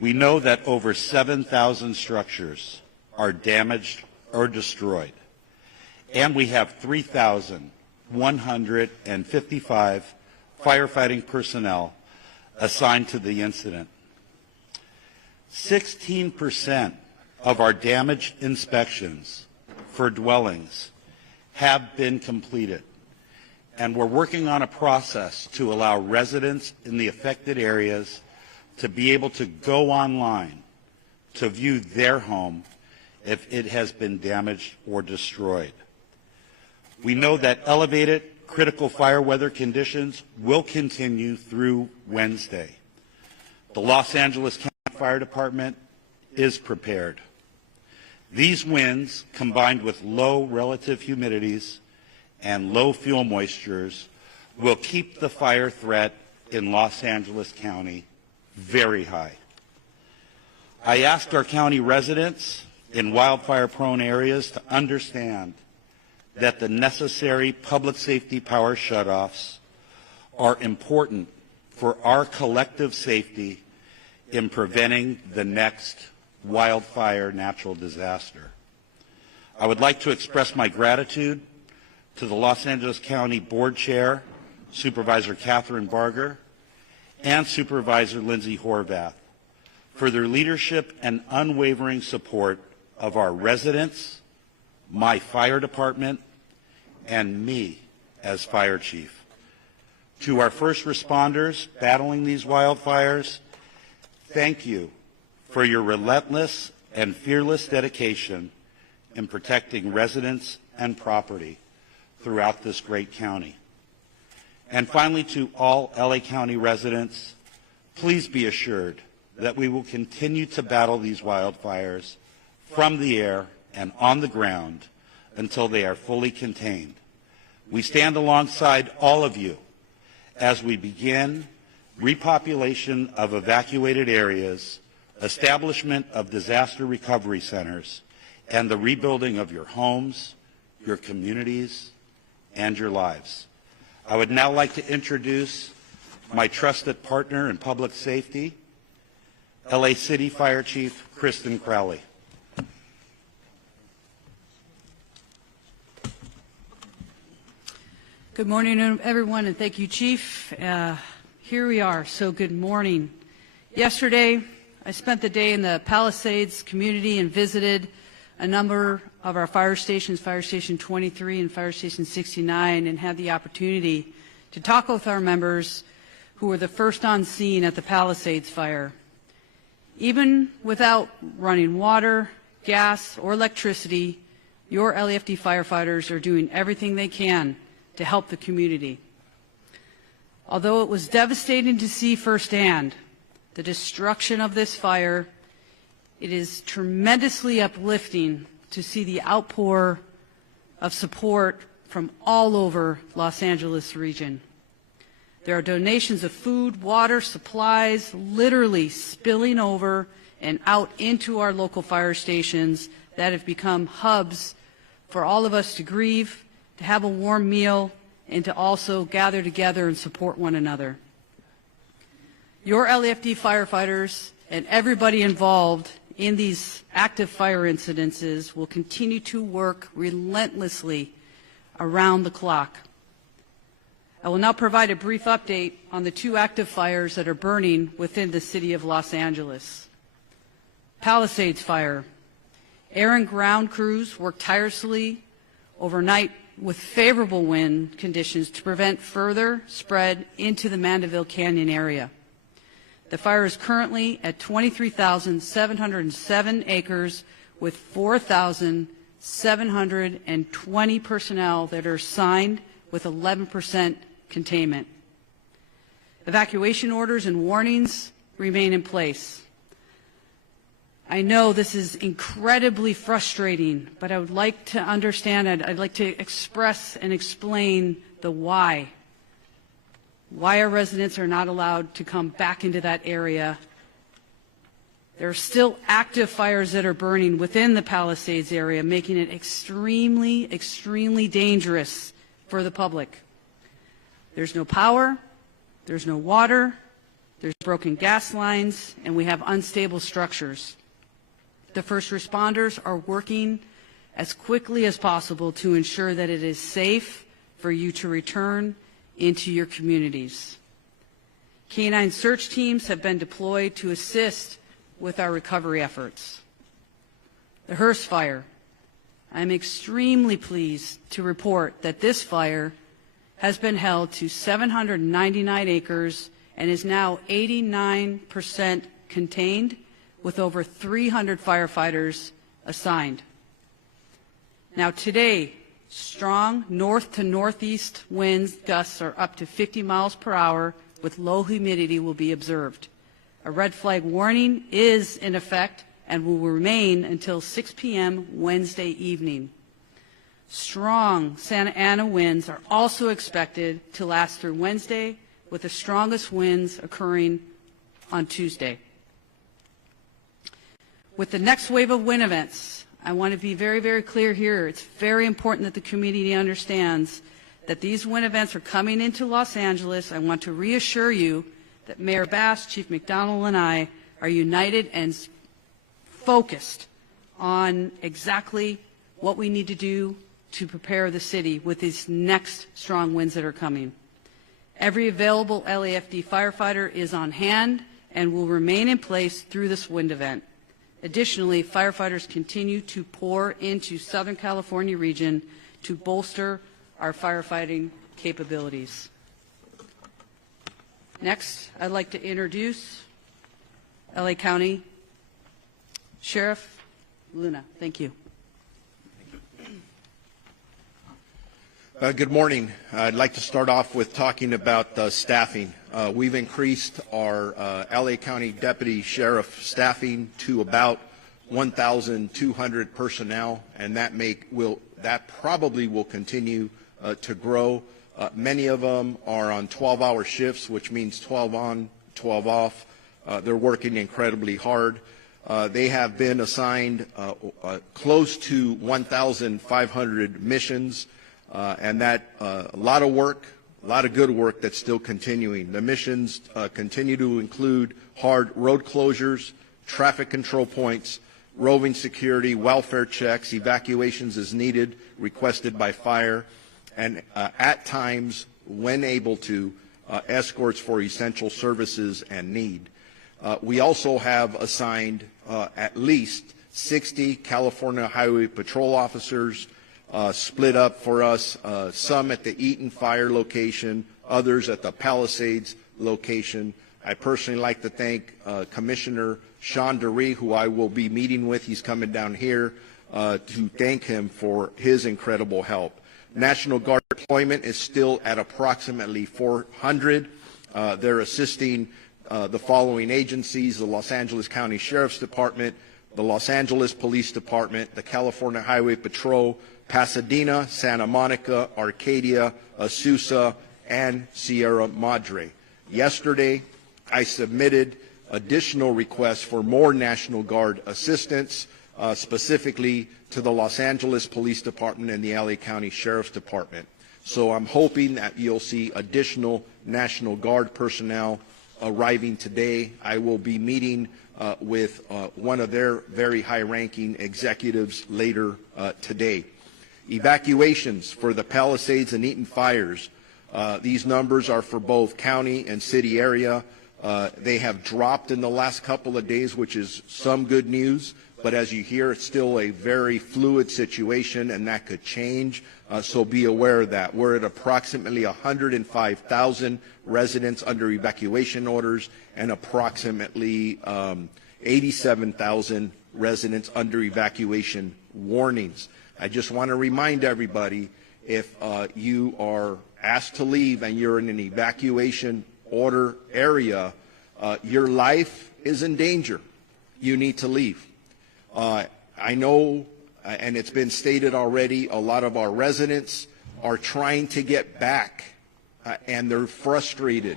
We know that over 7,000 structures are damaged or destroyed, and we have 3,155 firefighting personnel assigned to the incident. 16% of our damage inspections for dwellings have been completed, and we're working on a process to allow residents in the affected areas to be able to go online to view their home if it has been damaged or destroyed. We know that elevated critical fire weather conditions will continue through Wednesday. The Los Angeles County Fire Department is prepared. These winds, combined with low relative humidities and low fuel moistures, will keep the fire threat in Los Angeles County very high. I asked our county residents in wildfire-prone areas to understand that the necessary public safety power shutoffs are important for our collective safety in preventing the next wildfire natural disaster. I would like to express my gratitude to the Los Angeles County Board Chair, Supervisor Catherine Barger, and Supervisor Lindsay Horvath for their leadership and unwavering support of our residents, my fire department, and me as fire chief. To our first responders battling these wildfires, thank you for your relentless and fearless dedication in protecting residents and property throughout this great county. And finally, to all LA County residents, please be assured that we will continue to battle these wildfires from the air and on the ground until they are fully contained. We stand alongside all of you as we begin repopulation of evacuated areas, establishment of disaster recovery centers, and the rebuilding of your homes, your communities, and your lives. I would now like to introduce my trusted partner in public safety, LA City Fire Chief Kristen Crowley. Good morning, everyone, and thank you, Chief. Here we are, so good morning. Yesterday, I spent the day in the Palisades community and visited a number of our fire stations, Fire Station 23 and Fire Station 69, and had the opportunity to talk with our members who were the first on scene at the Palisades fire. Even without running water, gas, or electricity, your LAFD firefighters are doing everything they can to help the community. Although it was devastating to see firsthand the destruction of this fire, it is tremendously uplifting to see the outpour of support from all over Los Angeles region. There are donations of food, water, supplies literally spilling over and out into our local fire stations that have become hubs for all of us to grieve, to have a warm meal, and to also gather together and support one another. Your LAFD firefighters and everybody involved in these active fire incidences will continue to work relentlessly around the clock. I will now provide a brief update on the two active fires that are burning within the city of Los Angeles. Palisades Fire. Air and ground crews worked tirelessly overnight with favorable wind conditions to prevent further spread into the Mandeville Canyon area. The fire is currently at 23,707 acres with 4,720 personnel that are assigned with 11% containment. Evacuation orders and warnings remain in place. I know this is incredibly frustrating, but I would like to understand it. I'd like to express and explain the why. Why our residents are not allowed to come back into that area. There are still active fires that are burning within the Palisades area, making it extremely, extremely dangerous for the public. There's no power, there's no water, There's broken gas lines, and we have unstable structures. The first responders are working as quickly as possible to ensure that it is safe for you to return into your communities. Canine search teams have been deployed to assist with our recovery efforts. The Hearst fire. I'm extremely pleased to report that this fire has been held to 799 acres and is now 89% contained, with over 300 firefighters assigned. Now today, strong north to northeast winds gusts are up to 50 miles per hour with low humidity will be observed. A red flag warning is in effect and will remain until 6 p.m. Wednesday evening. Strong Santa Ana winds are also expected to last through Wednesday, with the strongest winds occurring on Tuesday. With the next wave of wind events, I want to be very, very clear here. It's very important that the community understands that these wind events are coming into Los Angeles. I want to reassure you that Mayor Bass, Chief McDonald, and I are united and focused on exactly what we need to do to prepare the city with these next strong winds that are coming. Every available LAFD firefighter is on hand and will remain in place through this wind event. Additionally, firefighters continue to pour into Southern California region to bolster our firefighting capabilities. Next, I'd like to introduce LA County Sheriff Luna. Thank you. Good morning. I'd like to start off with talking about staffing. We've increased our LA County Deputy Sheriff staffing to about 1,200 personnel, and that probably will continue to grow. Many of them are on 12-hour shifts, which means 12 on, 12 off. They're working incredibly hard. They have been assigned close to 1,500 missions. And that a lot of work, a lot of good work that's still continuing. The missions continue to include hard road closures, traffic control points, roving security, welfare checks, evacuations as needed, requested by fire, and at times, when able to, escorts for essential services and need. We also have assigned at least 60 California Highway Patrol officers, split up for us, some at the Eaton Fire location, others at the Palisades location. I personally like to thank Commissioner Sean DeRee, who I will be meeting with. He's coming down here to thank him for his incredible help. National Guard deployment is still at approximately 400. They're assisting the following agencies: the Los Angeles County Sheriff's Department, the Los Angeles Police Department, the California Highway Patrol, Pasadena, Santa Monica, Arcadia, Azusa, and Sierra Madre. Yesterday, I submitted additional requests for more National Guard assistance, specifically to the Los Angeles Police Department and the LA County Sheriff's Department. So I'm hoping that you'll see additional National Guard personnel arriving today. I will be meeting with one of their very high-ranking executives later today. Evacuations for the Palisades and Eaton fires. These numbers are for both county and city area. They have dropped in the last couple of days, which is some good news. But as you hear, it's still a very fluid situation, and that could change. So be aware of that. We're at approximately 105,000 residents under evacuation orders and approximately 87,000 residents under evacuation warnings. I just want to remind everybody, if you are asked to leave and you're in an evacuation order area, your life is in danger. You need to leave. I know, and it's been stated already, a lot of our residents are trying to get back, and they're frustrated.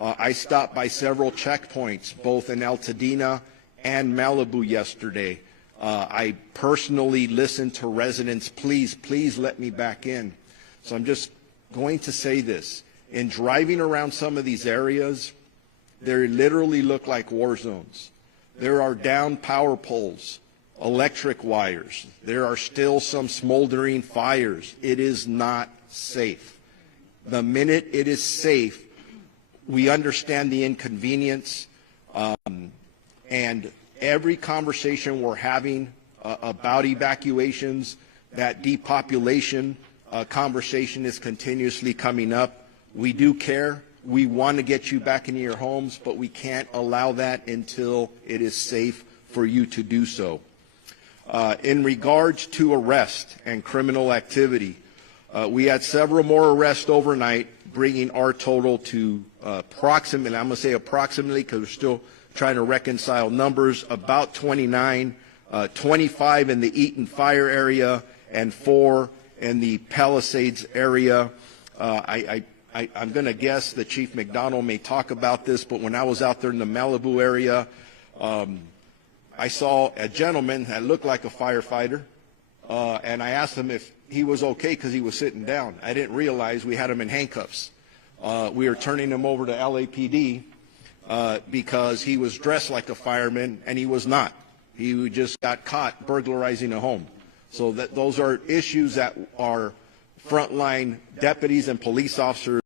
I stopped by several checkpoints, both in Altadena and Malibu yesterday. I personally listened to residents, please let me back in. So I'm just going to say this. In driving around some of these areas, They literally look like war zones. There are down power poles, electric wires. There are still some smoldering fires. It is not safe. The minute it is safe, we understand the inconvenience, and every conversation we're having about evacuations, that depopulation conversation is continuously coming up. We do care. We want to get you back into your homes, but we can't allow that until it is safe for you to do so. In regards to arrest and criminal activity, we had several more arrests overnight, bringing our total to approximately, I'm going to say approximately because we're still trying to reconcile numbers, about 29, 25 in the Eaton Fire area, and 4 in the Palisades area. I'm going to guess that Chief McDonald may talk about this, but when I was out there in the Malibu area, I saw a gentleman that looked like a firefighter, and I asked him if he was okay because he was sitting down. I didn't realize we had him in handcuffs. We were turning him over to LAPD because he was dressed like a fireman, and he was not. He just got caught burglarizing a home. So those are issues that our frontline deputies and police officers